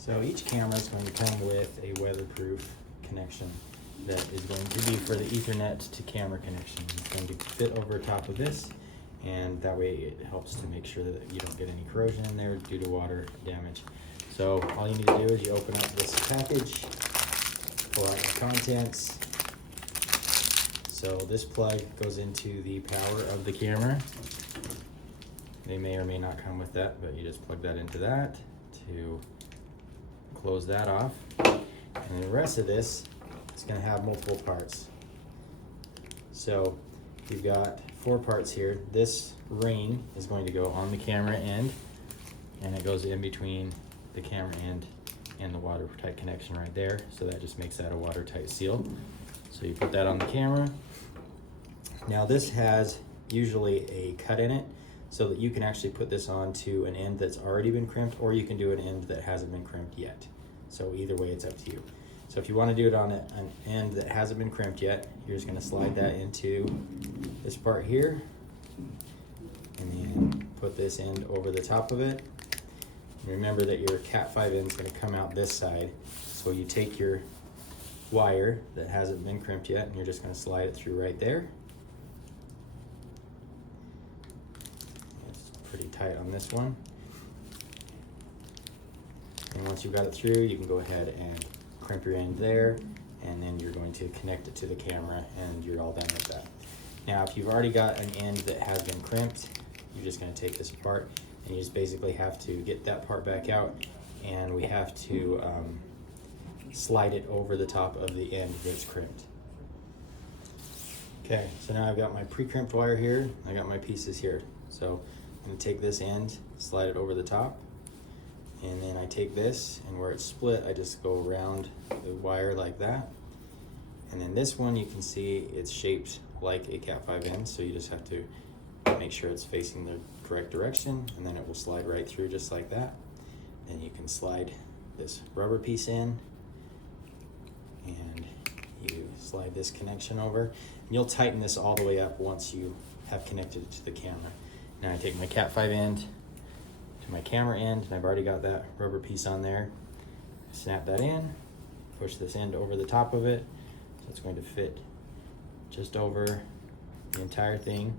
So each camera is going to come with a weatherproof connection that is going to be for the Ethernet to camera connection. It's going to fit over top of this, and that way it helps to make sure that you don't get any corrosion in there due to water damage. So all you need to do is you open up this package, pull out the contents. So this plug goes into the power of the camera. They may or may not come with that, but you just plug that into that to close that off. And the rest of this is going to have multiple parts. So you've got 4 parts here. This ring is going to go on the camera end, and it goes in between the camera end and the watertight connection right there. So that just makes that a watertight seal. So you put that on the camera. Now this has usually a cut in it, so that you can actually put this onto an end that's already been crimped, or you can do an end that hasn't been crimped yet. So either way, it's up to you. So if you want to do it on an end that hasn't been crimped yet, you're just going to slide that into this part here, and then put this end over the top of it. Remember that your Cat 5 end is going to come out this side, so you take your wire that hasn't been crimped yet, and you're just going to slide it through right there. It's pretty tight on this one. And once you've got it through, you can go ahead and crimp your end there, and then you're going to connect it to the camera, and you're all done with that. Now, if you've already got an end that has been crimped, you're just going to take this apart, and you just basically have to get that part back out, and we have to slide it over the top of the end that's crimped. Okay, so now I've got my pre-crimped wire here. I got my pieces here. So I'm going to take this end, slide it over the top, and then I take this, and where it's split, I just go around the wire like that. And then this one, you can see it's shaped like a Cat 5 end, so you just have to make sure it's facing the correct direction, and then it will slide right through just like that. Then you can slide this rubber piece in, and you slide this connection over. And you'll tighten this all the way up once you have connected it to the camera. Now I take my Cat 5 end to my camera end, and I've already got that rubber piece on there. Snap that in, push this end over the top of it, so it's going to fit just over the entire thing,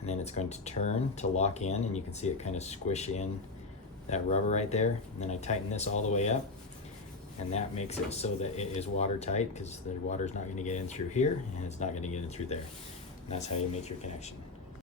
and then it's going to turn to lock in, and you can see it kind of squish in that rubber right there. And then I tighten this all the way up, and that makes it so that it is watertight, because the water's not going to get in through here, and it's not going to get in through there. And that's how you make your connection.